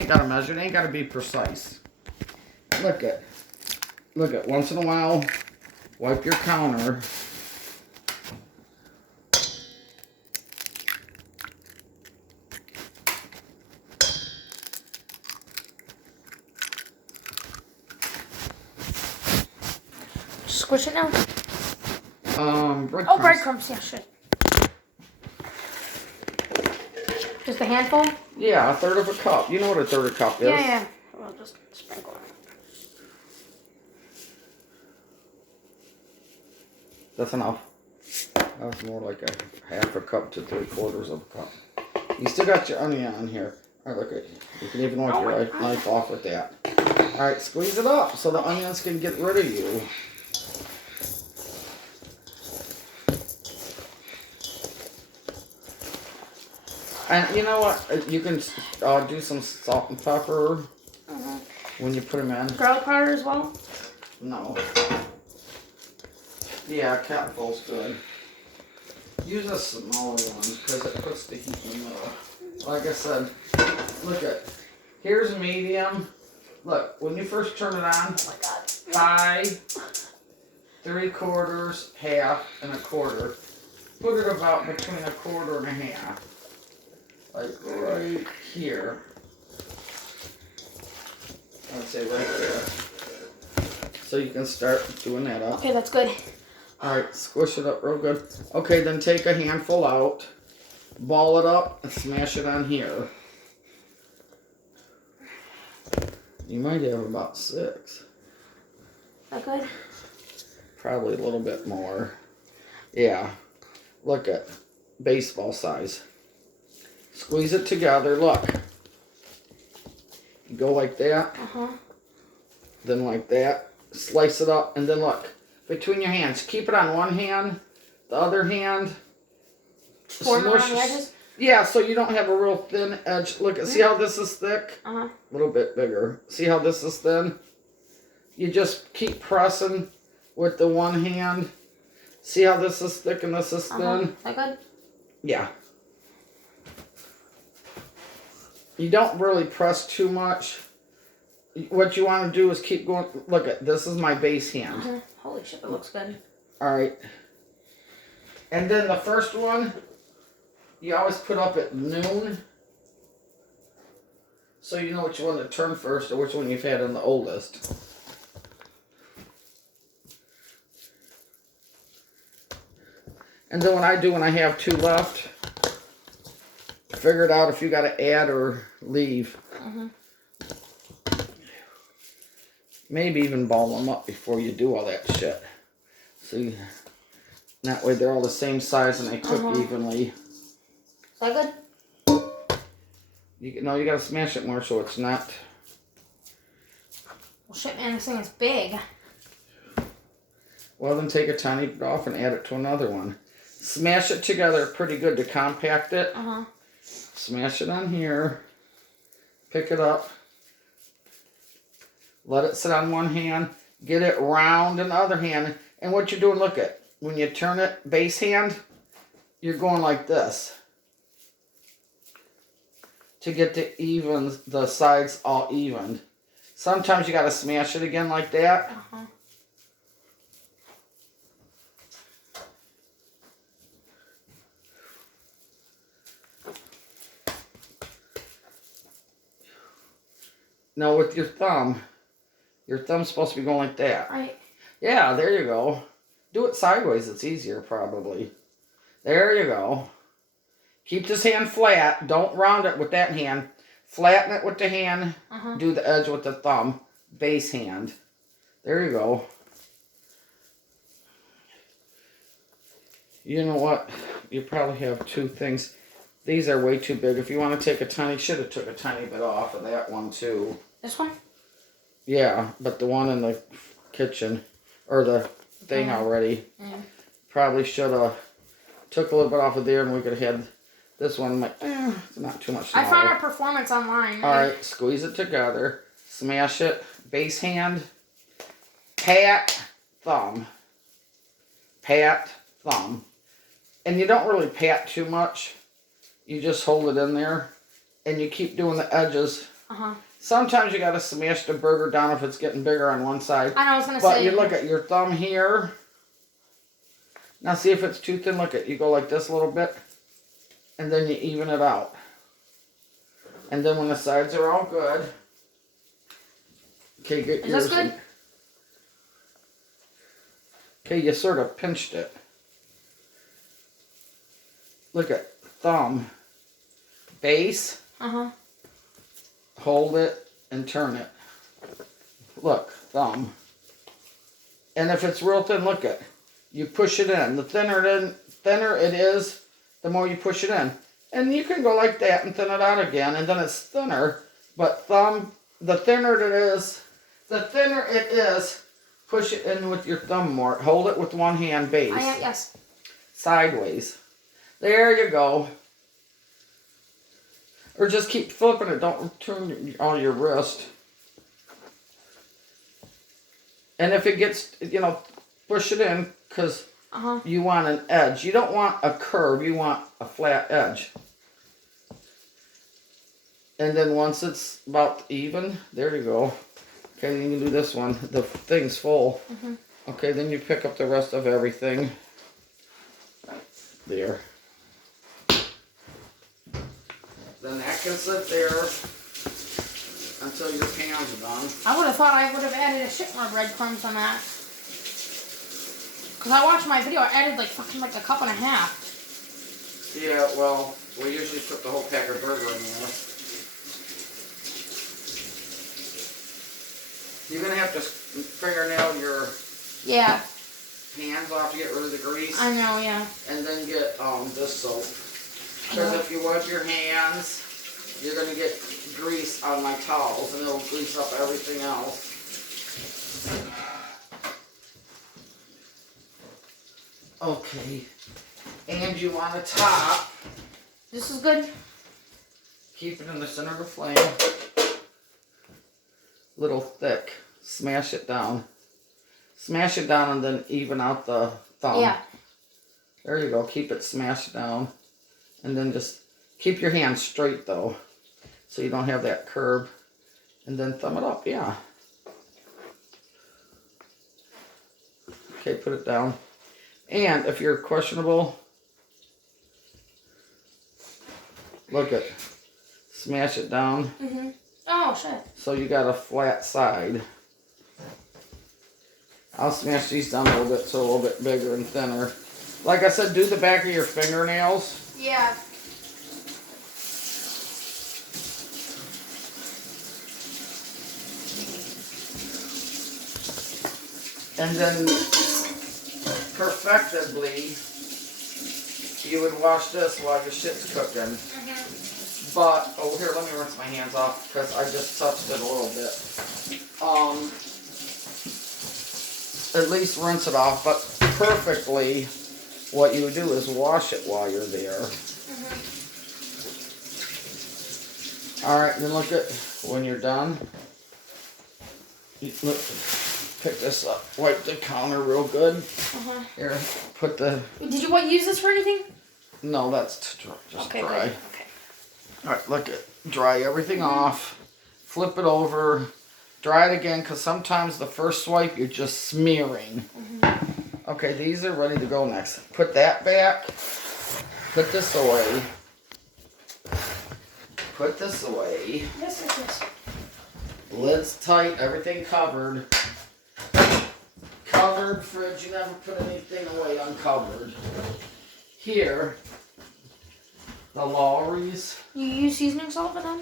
ain't gotta measure, it ain't gotta be precise. Look at, once in a while, wipe your counter. Squish it now. Breadcrumbs. Oh, breadcrumbs. Yeah, shit. Just a handful? Yeah, a third of a cup. You know what a third of a cup is. Yeah. We'll just sprinkle it. That's enough. That was more like a half a cup to 3/4 of a cup. You still got your onion on here. All right, look at you can even wipe your knife off with that. All right, squeeze it up so the onions can get rid of you. And you know what? You can do some salt and pepper when you put them in. Garlic powder as well? No. Yeah, capful's good. Use a smaller one because it puts the heat in the middle. Like I said, look at, here's medium. Look, when you first turn it on, Oh my God. high, 3/4, half, and 1/4. Put it about between 1/4 and 1/2. Like right here. I'd say right there. So you can start doing that up. Okay, that's good. Alright, squish it up real good. Okay, then take a handful out, ball it up, and smash it on here. You might have about 6. That good? Probably a little bit more. Yeah. Look at baseball size. Squeeze it together. Look. You go like that. Then like that. Slice it up, and then look. Between your hands. Keep it on one hand. The other hand. Form around the edges? Yeah, so you don't have a real thin edge. Look, see how this is thick? A little bit bigger. See how this is thin? You just keep pressing with the one hand. See how this is thick and this is thin? That good? Yeah. You don't really press too much. What you want to do is keep going. Look at this is my base hand. Holy shit, it looks good. Alright. And then the first one, you always put up at noon. So you know which one to turn first or which one you've had in the oldest. And then when I have 2 left, figure it out if you got to add or leave. Maybe even ball them up before you do all that shit. See, that way they're all the same size and they cook evenly. Is that good? You gotta smash it more so it's not. Well, shit, man, this thing is big. Well, then take a tiny bit off and add it to another one. Smash it together pretty good to compact it. Smash it on here. Pick it up. Let it sit on one hand. Get it round in the other hand. And what you're doing, look at, when you turn it base hand, you're going like this. To get the sides all evened. Sometimes you gotta smash it again like that. Now with your thumb's supposed to be going like that. Right. Yeah, there you go. Do it sideways, it's easier probably. There you go. Keep this hand flat. Don't round it with that hand. Flatten it with the hand. Do the edge with the thumb. Base hand. There you go. You know what? You probably have 2 things. These are way too big. If you want to take a tiny, should have took a tiny bit off of that one too. This one? Yeah, but the one in the kitchen, or the thing already, probably should have took a little bit off of there and we could have had this one. It's not too much smaller. I found our performance online. Alright, squeeze it together, smash it, base hand, pat, thumb, pat, thumb. And you don't really pat too much. You just hold it in there and you keep doing the edges Uh-huh. Sometimes you gotta smash the burger down if it's getting bigger on one side. I know, I was gonna But say. you look at your thumb here. Now see if it's too thin. Look at, you go like this a little bit. And then you even it out. And then when the sides are all good. Okay, get Is yours. this good? Okay, you sort of pinched it. Look at thumb. Base. Uh-huh. Hold it and turn it. Look, thumb. And if it's real thin, look at. You push it in. The thinner it is, the more you push it in. And you can go like that and thin it out again, and then it's thinner. But thumb, the thinner it is, push it in with your thumb more. Hold it with one hand base. Yes. Sideways. There you go. Or just keep flipping it. Don't turn on your wrist. And if it gets, push it in because you want an edge. You don't want a curve. You want a flat edge. And then once it's about even, there you go. Okay, you can do this one. The thing's full. Okay, then you pick up the rest of everything. There. Then that can sit there until your pan's done. I would have thought I would have added a shit more breadcrumbs on that. Because I watched my video, I added like a cup and a half. Yeah, well, we usually put the whole pack of burger in there. You're going to have to fingernail your hands off to get rid of the grease. I know, yeah. And then get this soap. Because if you wipe your hands, you're going to get grease on my towels and it'll grease up everything else. Okay. And you want to top. This is good. Keep it in the center of the flame. Little thick. Smash it down. Smash it down and then even out the thumb. Yeah. There you go. Keep it smashed down. And then just keep your hand straight though. So you don't have that curve. And then thumb it up. Yeah. Okay, put it down. And if you're questionable, look at, smash it down. Oh, shit. So you got a flat side. I'll smash these down a little bit so a little bit bigger and thinner. Like I said, do the back of your fingernails. Yeah. And then perfectibly, you would wash this while your shit's cooking. But, oh here, let me rinse my hands off because I just touched it a little bit. At least rinse it off, but perfectly what you would do is wash it while you're there. Alright, then look at, when you're done, you look, pick this up, wipe the counter real good. Here, put the... Did you use this for anything? No, that's just okay, dry. good. Okay. Alright, look at, dry everything off, flip it over, dry it again, because sometimes the first swipe you're just smearing. Okay, these are ready to go next. Put that back, put this away, put this away. Yes. Lid's tight, everything covered. Covered fridge, you never put anything away uncovered. Here, the Lawry's. You use seasoning salt for them?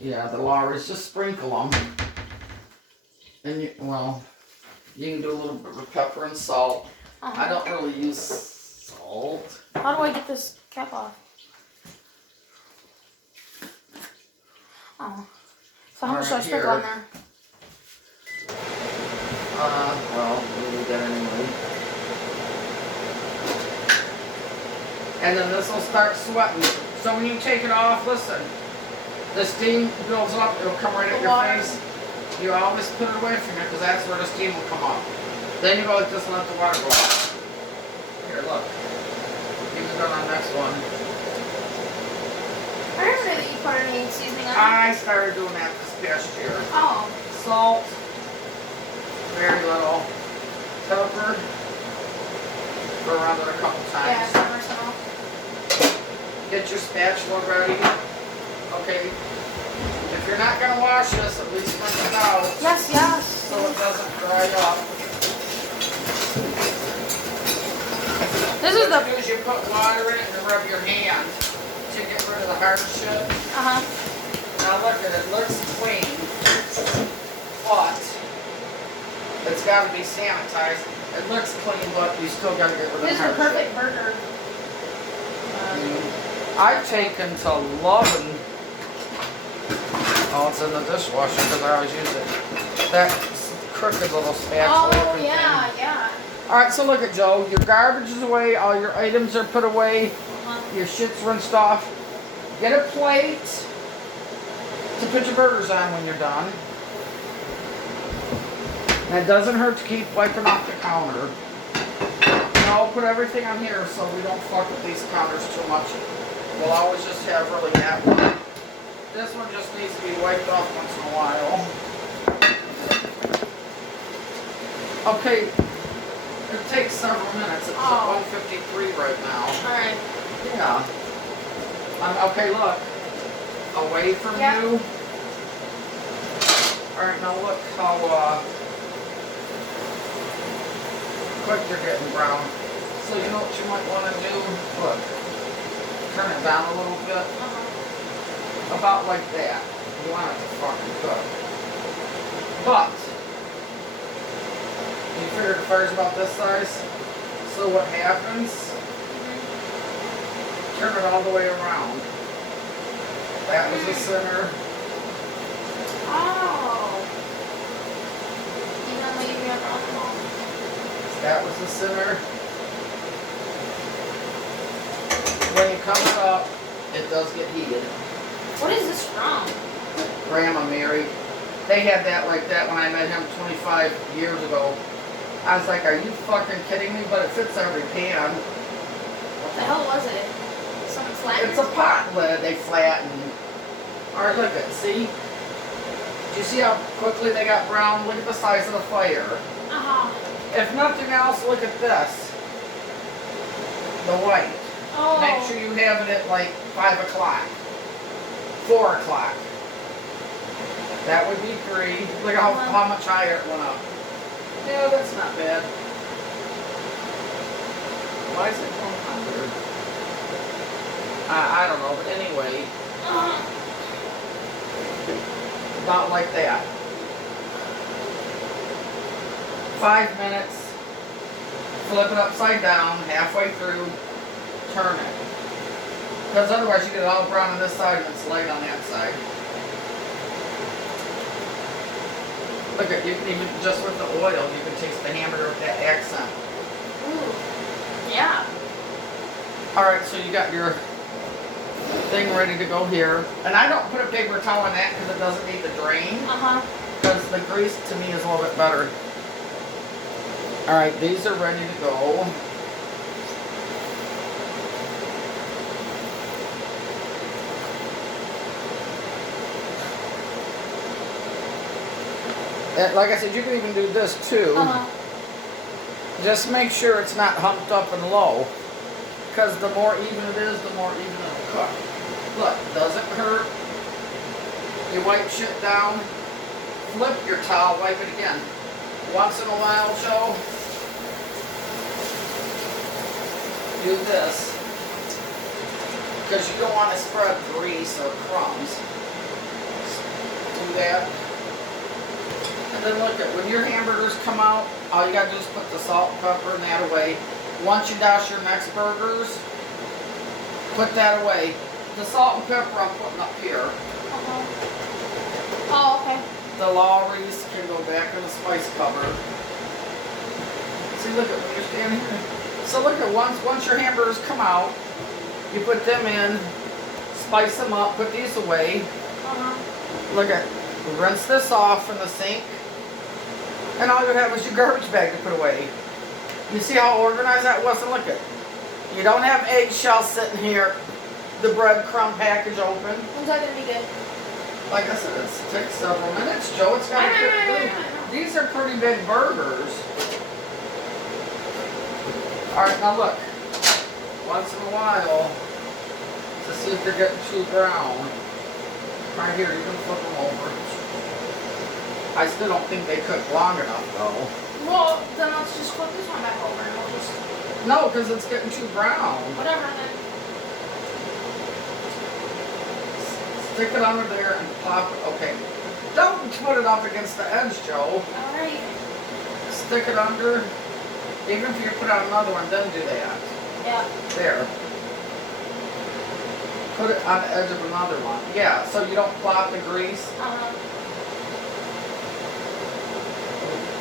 Yeah, the Lawry's, just sprinkle them. And you can do a little bit of pepper and salt. I don't really use salt. How do I get this cap off? Oh. So how much should I sprinkle on there? Well, we'll do that anyway. And then this will start sweating. So when you take it off, listen, the steam builds up, it'll come right at your face. You always put it away from you because that's where the steam will come up. Then you go like this and let the water go off. Here, look. Even done on the next one. I never knew that you put any seasoning on it. I started doing that this past year. Oh. Salt, very little. Pepper, go around it a couple times. Yeah, summer salt. Get your spatula ready. Okay. If you're not gonna wash this, at least rinse it out Yes, yes. so it doesn't dry up. This is What the. you do is you put water in it and rub your hand to get rid of the hard shit. Uh-huh. Now look at it, it looks clean, but it's got to be sanitized. It looks clean, but you still got to get rid of the This is the hard perfect shit. burger. I've taken to loving. Oh, it's in the dishwasher because I always use it. That crooked little spatula. Oh, looking yeah, thing. yeah. All right, so look at Joe. Your garbage is away. All your items are put away. Uh-huh. Your shit's rinsed off. Get a plate to put your burgers on when you're done. And it doesn't hurt to keep wiping off the counter. And I'll put everything on here so we don't fuck with these counters too much. We'll always just have really that one. This one just needs to be wiped off once in a while. Okay, it takes several minutes. It's at 1:53 right now. Alright. Yeah. Okay, look. Away from Yeah. you. Alright, now look how quick you're getting brown. So you know what you might want to do? Look. Turn it down a little bit. Uh-huh. About like that. You want it to fucking cook. But you figure the fire's about this size. So what happens? Turn it all the way around. That was the center. Oh. Even though you have on them all. That was the center. When you come it up, it does get heated. What is this from? Grandma Mary. They had that like that when I met him 25 years ago. I was like, are you fucking kidding me? But it fits every pan. What the hell was it? Something flat? It's a pot lid they flatten. Alright, look at it. See? Do you see how quickly they got brown? Look at the size of the fire. Uh-huh. If nothing else, look at this. The white. Oh. Make sure you have it at like 5 o'clock. 4 o'clock. That would be 3. Look at how much higher it went up. Yeah, that's not bad. Why is it going under? I don't know, but anyway. About like that. 5 minutes. Flip it upside down, halfway through. Turn it. Because otherwise you get it all brown on this side and it's light on that side. Look at, you can even, just with the oil, you can taste the hamburger with that accent. Ooh. Yeah. Alright, so you got your thing ready to go here. And I don't put a paper towel on that because it doesn't need to drain. Uh-huh. Because the grease to me is a little bit better. Alright, these are ready to go. Like I said, you can even do this too. Uh-huh. Just make sure it's not humped up and low. Because the more even it is, the more even it'll cook. Look, doesn't hurt. You wipe shit down. Flip your towel, wipe it again. Once in a while, Joe, do this. Because you don't want to spread grease or crumbs. Do that. And then look at, when your hamburgers come out, all you gotta do is put the salt and pepper and that away. Once you douse your next burgers, put that away. The salt and pepper I'm putting up here. Uh-huh. Oh, okay. The Lawry's can go back in the spice cupboard. See, look at when you're standing here. So look at, once your hamburgers come out, you put them in, spice them up, put these away. Uh-huh. Look at, rinse this off in the sink. And all you have is your garbage bag to put away. You see how organized that was? And look at, you don't have eggshells sitting here the breadcrumb package open. When's that gonna be good? Like I said, it takes several minutes, Joe. It's got to cook through. These are pretty big burgers. Alright, now look. Once in a while, to see if they're getting too brown. Right here, you can flip them over. I still don't think they cook long enough, though. Well, then let's just flip this one back over and we'll just... No, because it's getting too brown. Whatever, then. Stick it under there and plop it. Okay. Don't put it up against the edge, Joe. Alright. Stick it under. Even if you put out another one, then do that. Yeah. There. Put it on the edge of another one. Yeah, so you don't plop the grease.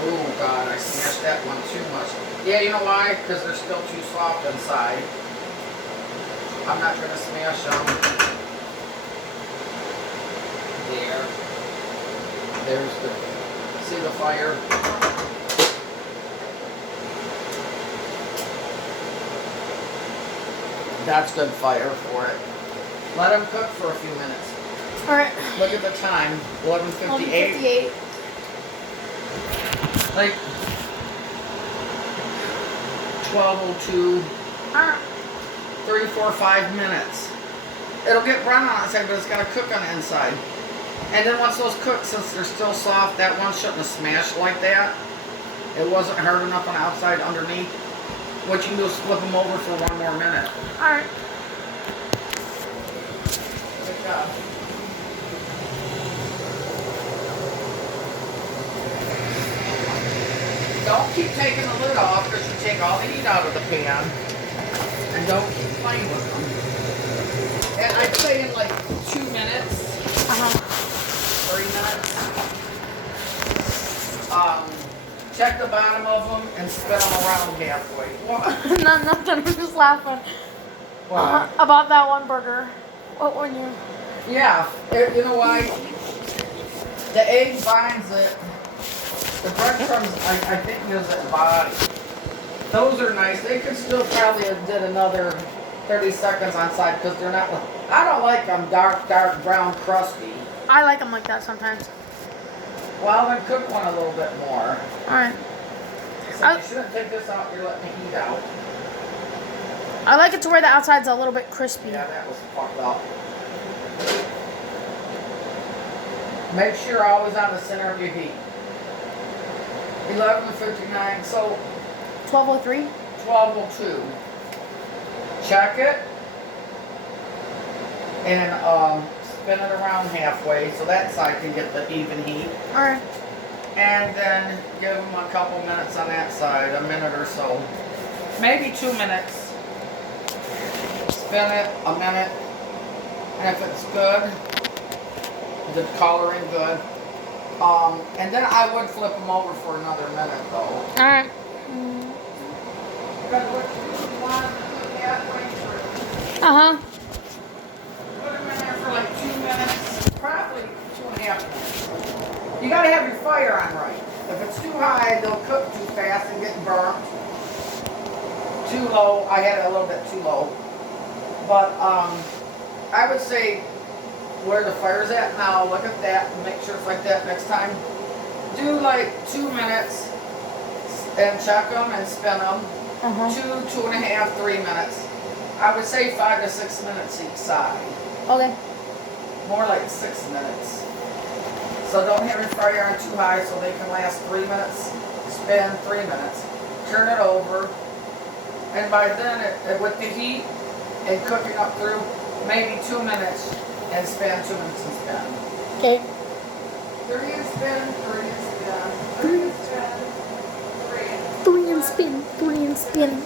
Oh God, I smashed that one too much. Yeah, you know why? Because they're still too soft inside. I'm not going to smash them. There. There's the, see the fire? That's good fire for it. Let them cook for a few minutes. Alright. Look at the time, 11:58. 11:58. Like 12:02. 3, 4, 5 minutes. It'll get brown on the outside, but it's got to cook on the inside. And then once those cook, since they're still soft, that one shouldn't have smashed like that. It wasn't hard enough on the outside underneath. What you can do is flip them over for 1 more minute. Alright. Good job. Don't keep taking the lid off because you take all the heat out of the pan. And don't keep playing with them. And I'd say in like 2 minutes, 3 minutes, check the bottom of them and spin them around halfway. What? No, nothing. I'm just laughing. What? About that one burger. What one you? Yeah, you know why? The egg binds it. The breadcrumbs, I think, gives it body. Those are nice. They could still probably have did another 30 seconds on side because they're not. I don't like them dark brown crusty. I like them like that sometimes. Well, then cook one a little bit more. Alright. So you shouldn't take this out. You're letting the heat out. I like it to where the outside's a little bit crispy. Yeah, that was fucked up. Make sure always on the center of your heat. 11:59. So 12:03. 12:02. Check it and spin it around halfway so that side can get the even heat. Alright. And then give them a couple minutes on that side, a minute or so. Maybe 2 minutes. Spin it a minute. And if it's good, the coloring good. And then I would flip them over for another minute though. Alright. Put them in there for like 2 minutes, probably 2.5 minutes. You gotta have your fire on right. If it's too high, they'll cook too fast and get burnt. Too low, I had it a little bit too low. But I would say where the fire's at now, look at that and make sure it's like that next time. Do like 2 minutes and check them and spin them. 2.5, 3 minutes. I would say 5 to 6 minutes each side. Okay. More like 6 minutes. So don't have your fire on too high so they can last 3 minutes. Spin 3 minutes. Turn it over. And by then, with the heat and cooking up through, maybe 2 minutes and spin, 2 minutes and spin. Okay. 3 and spin, 3 and spin, 3 and spin, 3 and spin. 3 and spin, 3 and spin.